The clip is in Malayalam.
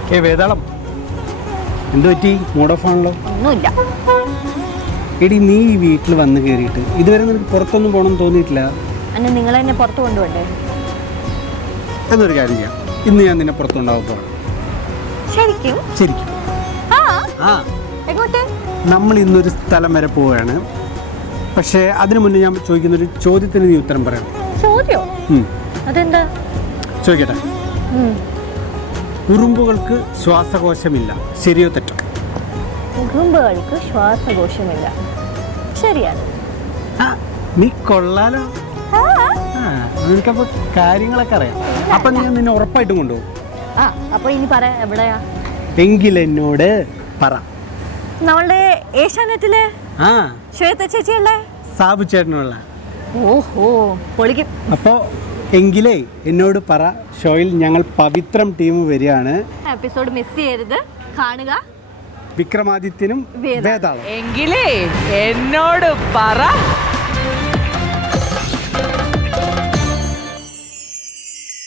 വേതാളം എന്തു പറ്റി? മൂഡ് ഓഫ് ആണല്ലോ. ഒന്നുമില്ല. എടി, നീ ഈ വീട്ടിൽ വന്ന് കയറിയിട്ട് ഇതുവരെ നിനക്ക് പുറത്തൊന്നും പോകണമെന്ന് തോന്നിയിട്ടില്ല? അന്നെ നിങ്ങൾ എന്നെ പുറത്ത് കൊണ്ടുപോണ്ടേ? എന്നൊരു കാര്യം ചെയ്യാം, ഇന്ന് ഞാൻ നിന്നെ പുറത്തുണ്ടാവുമ്പോൾ. ശരിക്കും? ശരിക്കും. ആ, എങ്ങോട്ട്? നമ്മൾ ഇന്നൊരു സ്ഥലം വരെ പോവുകയാണ്. പക്ഷേ അതിനു മുന്നേ ഞാൻ ചോദിക്കുന്നൊരു ചോദ്യത്തിന് നീ ഉത്തരം പറയണം. ചോദ്യോ? അതെന്താ? ചോദിക്കട്ടെ. ഉറുമ്പുകൾക്ക് ശ്വാസകോശമില്ല, ശരിയോ തെറ്റോ? ഉറുമ്പുകൾക്ക് ശ്വാസകോശമില്ല, ശരിയാണ്. നീ കൊള്ളാലോ. നിനക്കപ്പോ കാര്യങ്ങളൊക്കെ അറിയാം. അപ്പൊ ഞാൻ നിന്നെ ഉറപ്പായിട്ടും കൊണ്ടുപോകും. അപ്പൊ ഇനി പറ, എവിടെയാ? എങ്കിലെന്നോട് പറ. നമ്മളുടെ ഏഷ്യാനെറ്റിലെ ശ്വേത ചേച്ചിയല്ലേ? സാബു ചേട്ടനുള്ള. ഓഹോ, പൊളിക്കും. അപ്പോ എങ്കിലേ എന്നോട് പറ. ഷോയിൽ ഞങ്ങൾ പവിത്രം ടീം വരികയാണ്. എപ്പിസോഡ് മിസ് ചെയ്യരുത്, കാണുക. വിക്രമാദിത്യനും വേതാളം. എങ്കിലേ എന്നോട് പറ.